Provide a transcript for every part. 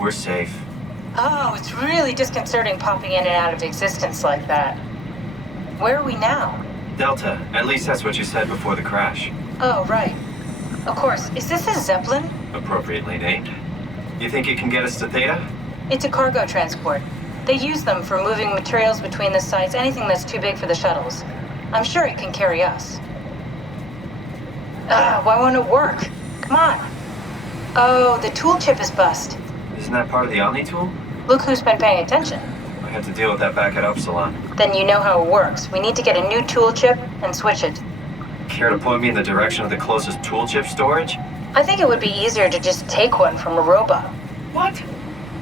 We're safe. Oh, it's really disconcerting popping in and out of existence like that. Where are we now? Delta. At least that's what you said before the crash. Oh, right. Of course. Is this a Zeppelin? Appropriately named. You think it can get us to Theta? It's a cargo transport. They use them for moving materials between the sites, anything that's too big for the shuttles. I'm sure it can carry us. Why won't it work? Come on. Oh, the tool chip is bust. Isn't that part of the Omni tool? Look who's been paying attention. I had to deal with that back at Upsilon. Then you know how it works. We need to get a new tool chip and switch it. Care to point me in the direction of the closest tool chip storage? I think it would be easier to just take one from a robot. What?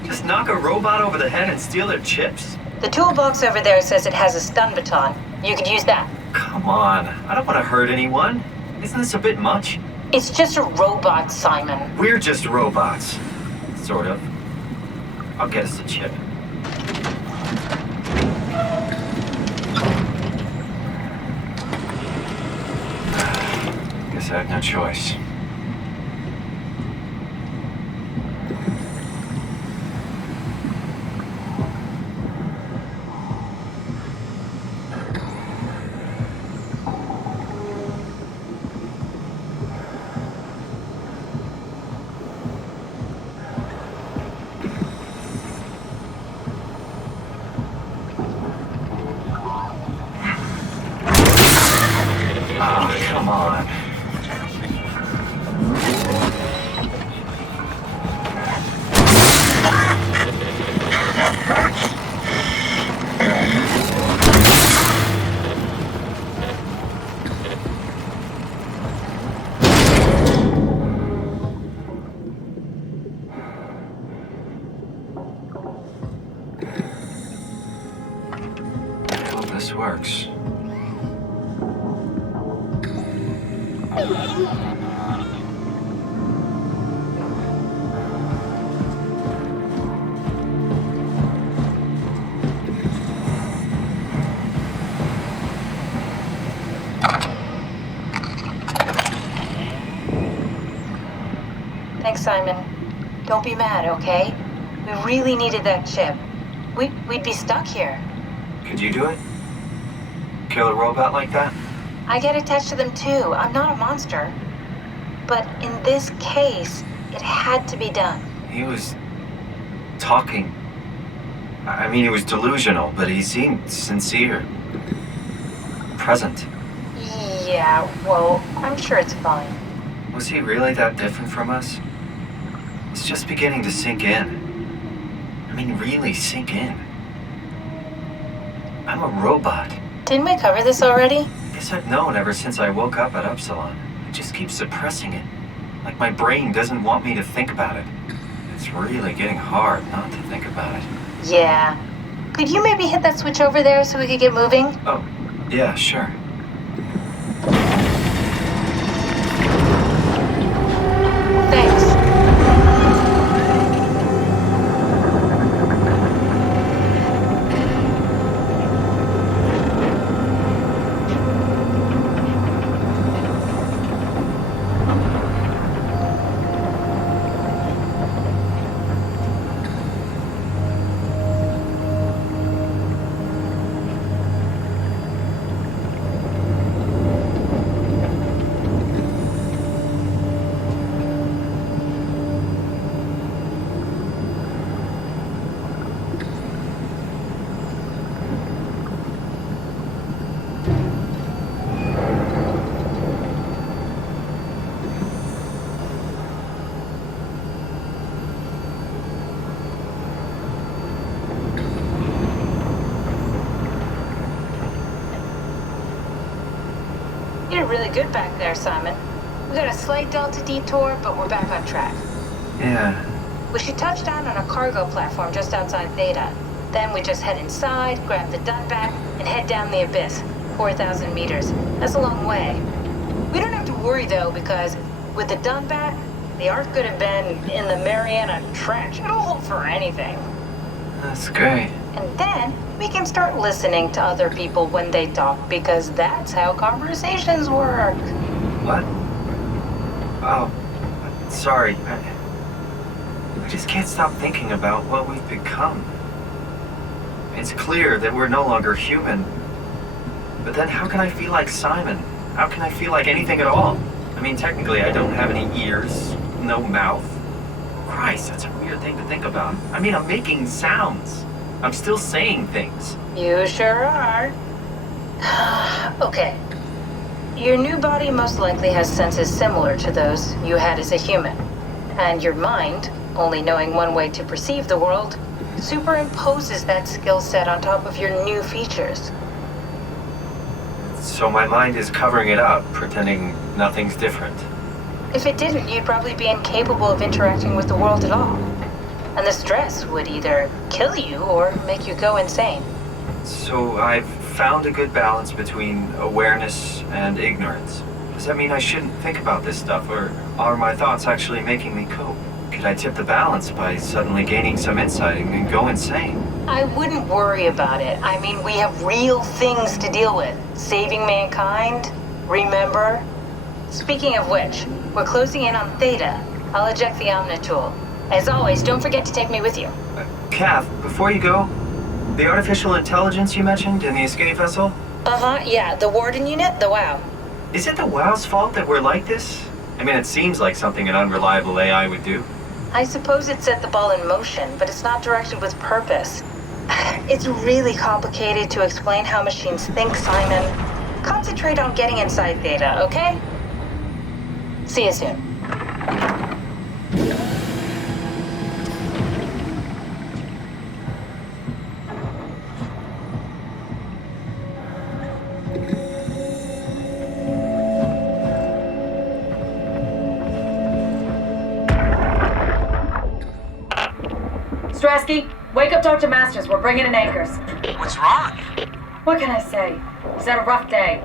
Just knock a robot over the head and steal their chips? The toolbox over there says it has a stun baton. You could use that. Come on. I don't want to hurt anyone. Isn't this a bit much? It's just a robot, Simon. We're just robots. Sort of. I'll get us a chip. Guess I have no choice. Come on. I hope this works. Thanks, Simon. Don't be mad, okay? We really needed that chip. We'd be stuck here. Could you do it? Kill a robot like that? I get attached to them too. I'm not a monster. But in this case, it had to be done. He was talking. I mean, he was delusional, but he seemed sincere. Present. Yeah, well, I'm sure it's fine. Was he really that different from us? It's just beginning to sink in. I mean, really sink in. I'm a robot. Didn't we cover this already? Guess I've known ever since I woke up at Upsilon. I just keep suppressing it. Like my brain doesn't want me to think about it. It's really getting hard not to think about it. Yeah. Could you maybe hit that switch over there so we could get moving? Oh, yeah, sure. Thanks. You're really good back there, Simon. We got a slight delta detour, but we're back on track. Yeah. We should touch down on a cargo platform just outside Theta. Then we just head inside, grab the Dunback, and head down the abyss. 4,000 meters. That's a long way. We don't have to worry, though, because with the Dunback, the Ark could have been in the Mariana Trench. It'll hold for anything. That's great. And then we can start listening to other people when they talk, because that's how conversations work. What? Oh, sorry. I I just can't stop thinking about what we've become. It's clear that we're no longer human. But then how can I feel like Simon? How can I feel like anything at all? I mean, technically I don't have any ears, no mouth. Christ, that's a weird thing to think about. I mean, I'm making sounds. I'm still saying things. You sure are. Okay. Your new body most likely has senses similar to those you had as a human. And your mind, only knowing one way to perceive the world, superimposes that skill set on top of your new features. So my mind is covering it up, pretending nothing's different. If it didn't, you'd probably be incapable of interacting with the world at all. And the stress would either kill you or make you go insane. So I've found a good balance between awareness and ignorance. Does that mean I shouldn't think about this stuff, or are my thoughts actually making me cope? Could I tip the balance by suddenly gaining some insight and go insane? I wouldn't worry about it. I mean, we have real things to deal with. Saving mankind, remember? Speaking of which, we're closing in on Theta. I'll eject the Omnitool. As always, don't forget to take me with you. Kath, before you go, the artificial intelligence you mentioned in the escape vessel? Yeah, the Warden unit, the WOW. Is it the WOW's fault that we're like this? I mean, it seems like something an unreliable AI would do. I suppose it set the ball in motion, but it's not directed with purpose. It's really complicated to explain how machines think, Simon. Concentrate on getting inside Theta, okay? See you soon. Strasky, wake up Dr. Masters. We're bringing in anchors. What's wrong? What can I say? He's had a rough day.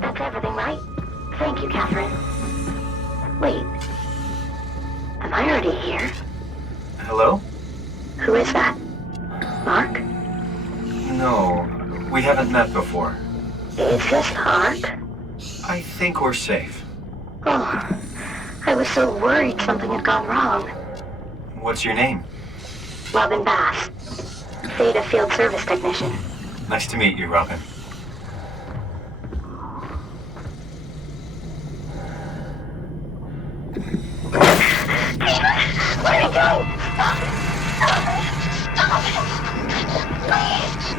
That's everything, right? Thank you, Catherine. Wait. Am I already here? Hello? Who is that? Mark? No, we haven't met before. Is this Mark? I think we're safe. Oh, I was so worried something had gone wrong. What's your name? Robin Bass. Theta Field Service Technician. Nice to meet you, Robin. Let me go! Stop it! Stop it! Stop it! Please!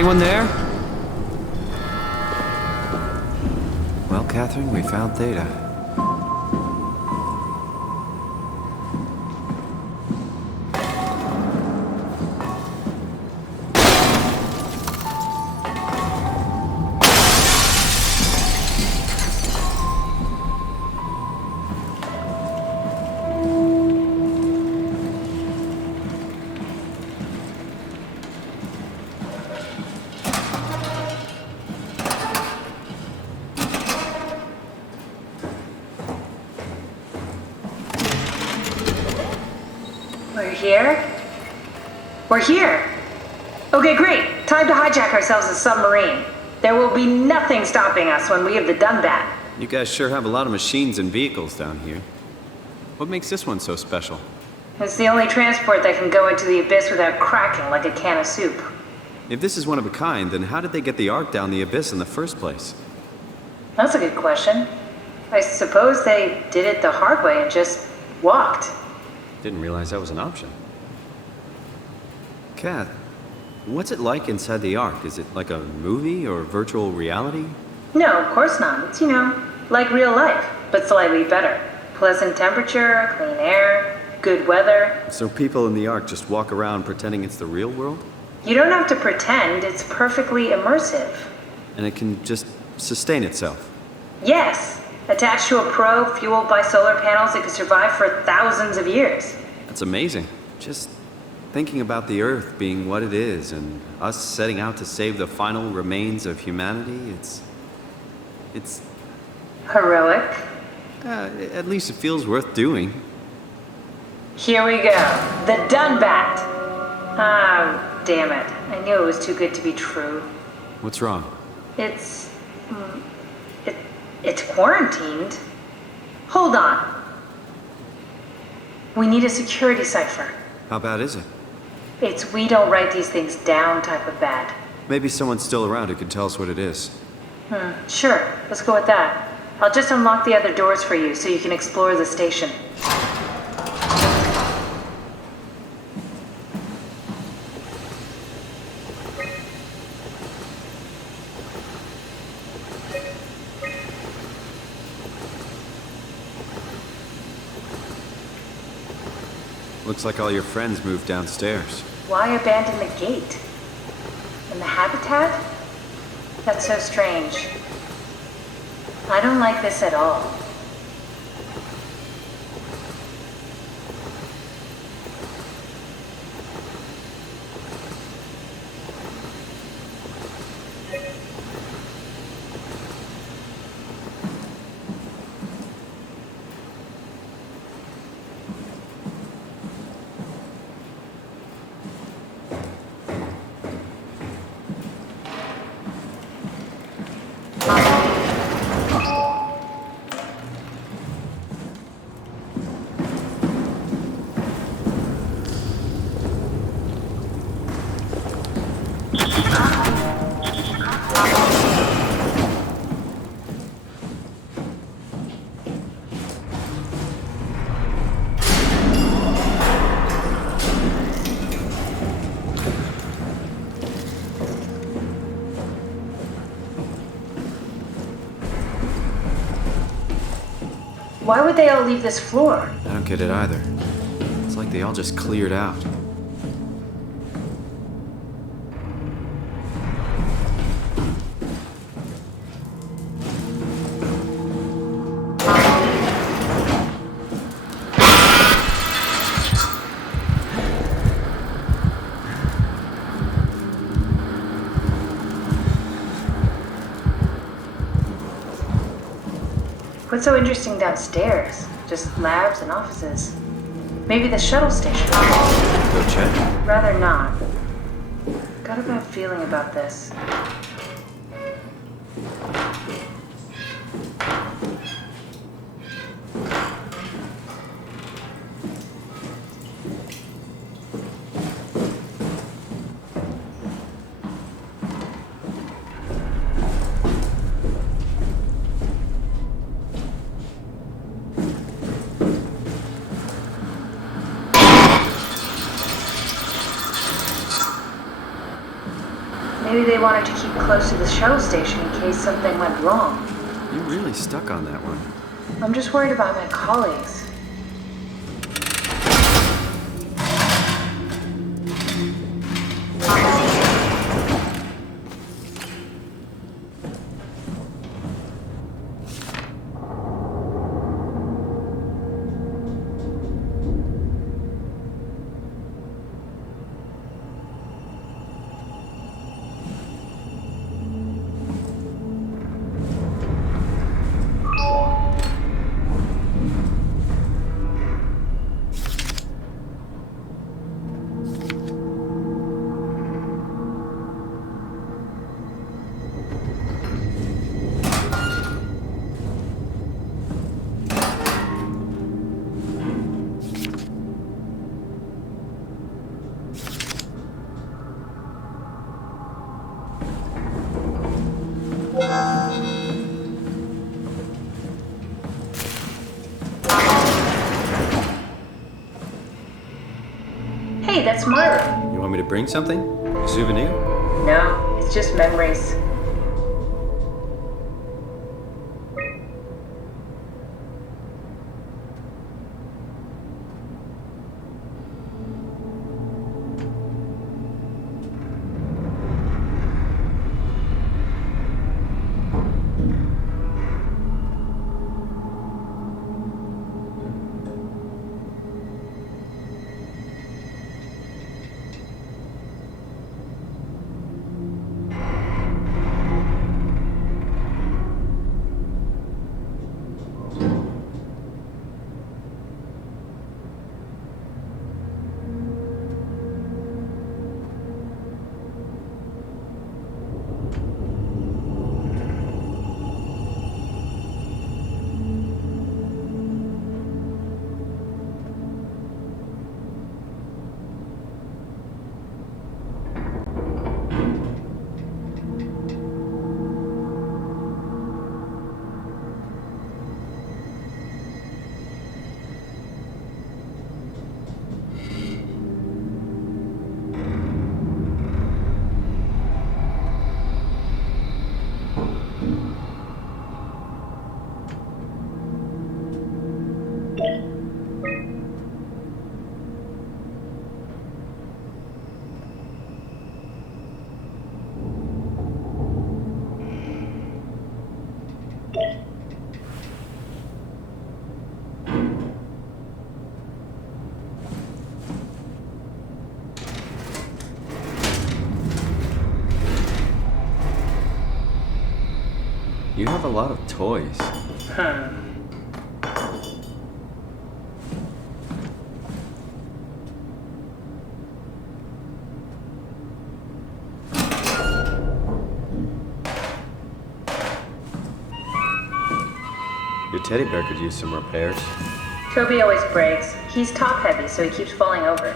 Anyone there? Well, Catherine, we found Theta. We're here? We're here! Okay, great. Time to hijack ourselves a submarine. There will be nothing stopping us when we have the Dunbat. You guys sure have a lot of machines and vehicles down here. What makes this one so special? It's the only transport that can go into the abyss without cracking like a can of soup. If this is one of a kind, then how did they get the Ark down the abyss in the first place? That's a good question. I suppose they did it the hard way and just walked. Didn't realize that was an option. Kath, what's it like inside the Ark? Is it like a movie or virtual reality? No, of course not. It's, like real life, but slightly better. Pleasant temperature, clean air, good weather. So people in the Ark just walk around pretending it's the real world? You don't have to pretend, it's perfectly immersive. And it can just sustain itself? Yes. Attached to a probe fueled by solar panels, it could survive for thousands of years. That's amazing. Just thinking about the Earth being what it is and us setting out to save the final remains of humanity, it's Heroic. at least it feels worth doing. Here we go. The Dunbat. Ah, damn it. I knew it was too good to be true. What's wrong? It's quarantined. Hold on. We need a security cipher. How bad is it? It's we don't write these things down type of bad. Maybe someone's still around who can tell us what it is. Sure. Let's go with that. I'll just unlock the other doors for you so you can explore the station. Looks like all your friends moved downstairs. Why abandon the gate? And the habitat? That's so strange. I don't like this at all. Why would they all leave this floor? I don't get it either. It's like they all just cleared out. What's so interesting downstairs? Just labs and offices. Maybe the shuttle station. Go check. Rather not. Got a bad feeling about this. Maybe they wanted to keep close to the shuttle station in case something went wrong. You really stuck on that one. I'm just worried about my colleagues. Hey, that's my room. You want me to bring something? A souvenir? No, it's just memories. You have a lot of toys. Your teddy bear could use some repairs. Toby always breaks. He's top heavy, so he keeps falling over.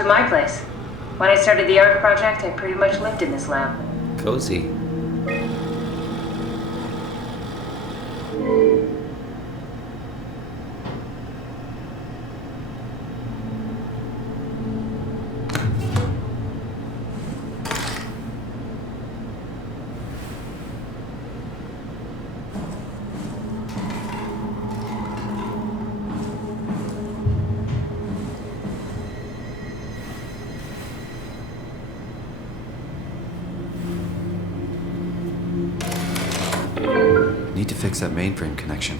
to my place. When I started the art project, I pretty much lived in this lab. Cozy. Need to fix that mainframe connection.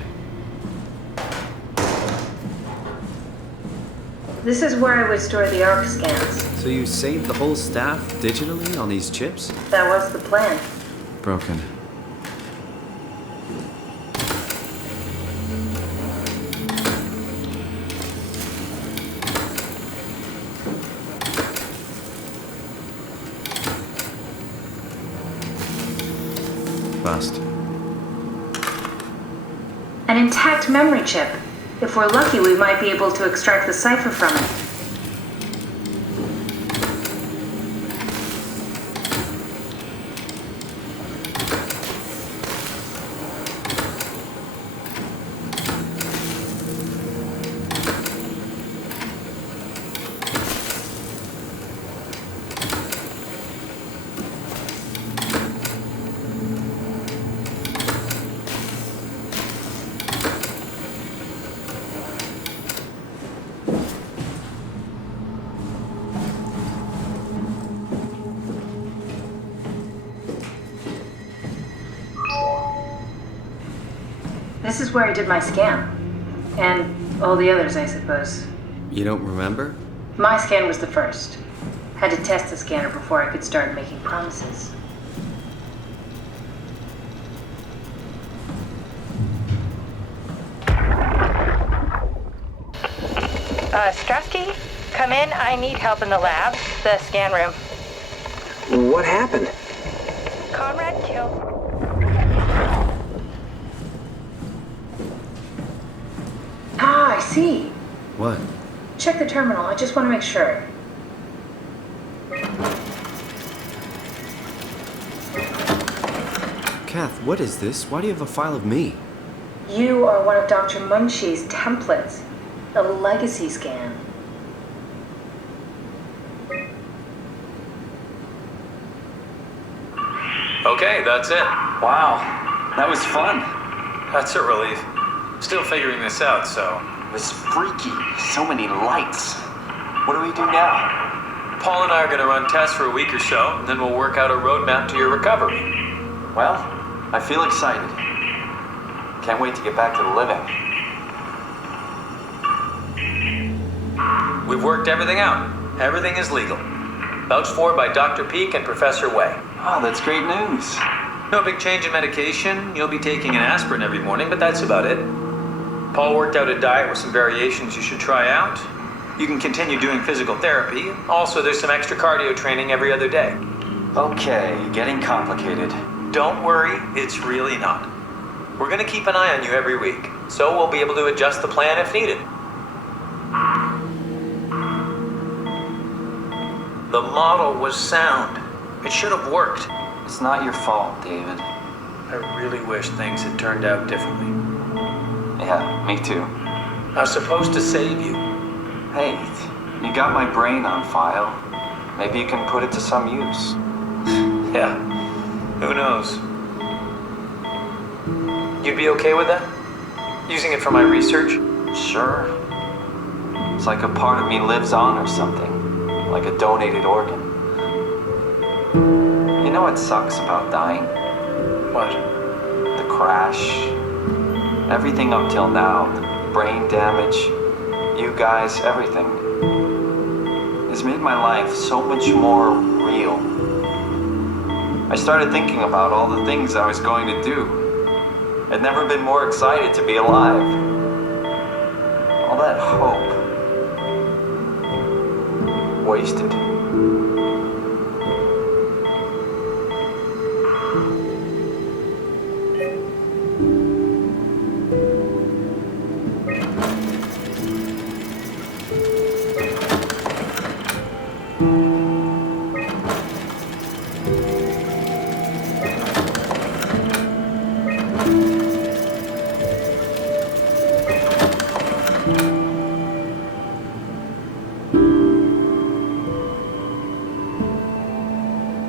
This is where I would store the ARC scans. So you saved the whole staff digitally on these chips? That was the plan. Broken. Bust. An intact memory chip. If we're lucky, we might be able to extract the cipher from it. This is where I did my scan. And all the others, I suppose. You don't remember? My scan was the first. Had to test the scanner before I could start making promises. Strasky? Come in. I need help in the lab. The scan room. What happened? Conrad killed... Ah, I see. What? Check the terminal. I just want to make sure. Kath, what is this? Why do you have a file of me? You are one of Dr. Munchie's templates. A legacy scan. Okay, that's it. Wow, that was fun. That's a relief. Still figuring this out, so... It was freaky. So many lights. What do we do now? Paul and I are going to run tests for a week or so, and then we'll work out a roadmap to your recovery. Well, I feel excited. Can't wait to get back to the living. We've worked everything out. Everything is legal. Vouched for by Dr. Peak and Professor Way. Oh, that's great news. No big change in medication. You'll be taking an aspirin every morning, but that's about it. Paul worked out a diet with some variations you should try out. You can continue doing physical therapy. Also, there's some extra cardio training every other day. Okay, getting complicated. Don't worry, it's really not. We're going to keep an eye on you every week, so we'll be able to adjust the plan if needed. The model was sound. It should have worked. It's not your fault, David. I really wish things had turned out differently. Yeah, me too. I was supposed to save you. Hey, you got my brain on file. Maybe you can put it to some use. Yeah, who knows? You'd be okay with that? Using it for my research? Sure. It's like a part of me lives on or something. Like a donated organ. You know what sucks about dying? What? The crash. Everything up till now, the brain damage, you guys, everything, has made my life so much more real. I started thinking about all the things I was going to do. I'd never been more excited to be alive. All that hope. Wasted.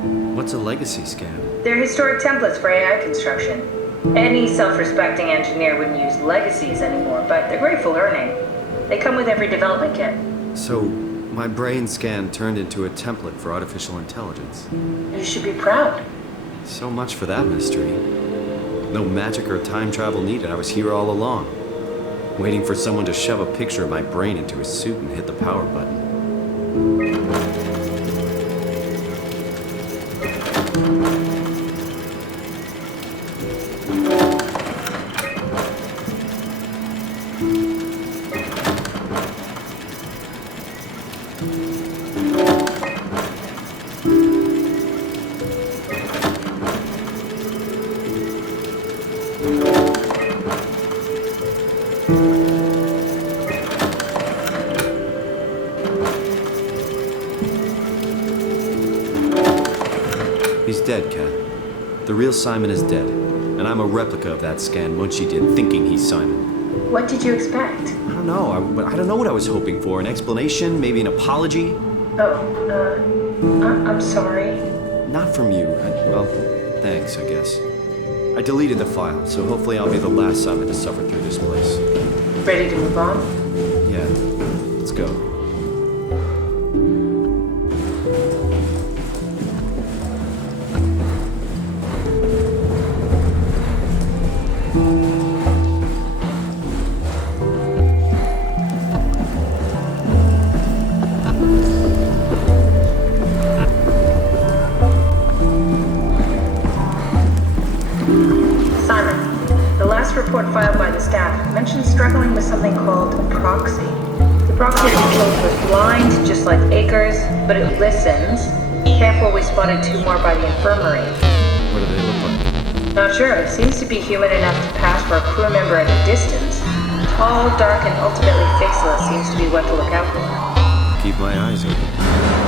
What's a legacy scan? They're historic templates for AI construction. Any self-respecting engineer wouldn't use legacies anymore, but they're great for learning. They come with every development kit. So, my brain scan turned into a template for artificial intelligence. You should be proud. So much for that mystery. No magic or time travel needed. I was here all along, waiting for someone to shove a picture of my brain into a suit and hit the power button. He's dead, Kat. The real Simon is dead, and I'm a replica of that scan Munchie did, thinking he's Simon. What did you expect? I don't know. I don't know what I was hoping for. An explanation? Maybe an apology? I'm sorry. Not from you. Well, thanks, I guess. I deleted the file, so hopefully I'll be the last Simon to suffer through this place. Ready to move on? Yeah, let's go. Report filed by the staff mentions struggling with something called a proxy. The proxy is controlled with blind, just like Acres, but it listens. Careful, we spotted 2 more by the infirmary. What do they look like? Not sure. It seems to be human enough to pass for a crew member at a distance. Tall, dark, and ultimately faceless seems to be what to look out for. Keep my eyes open.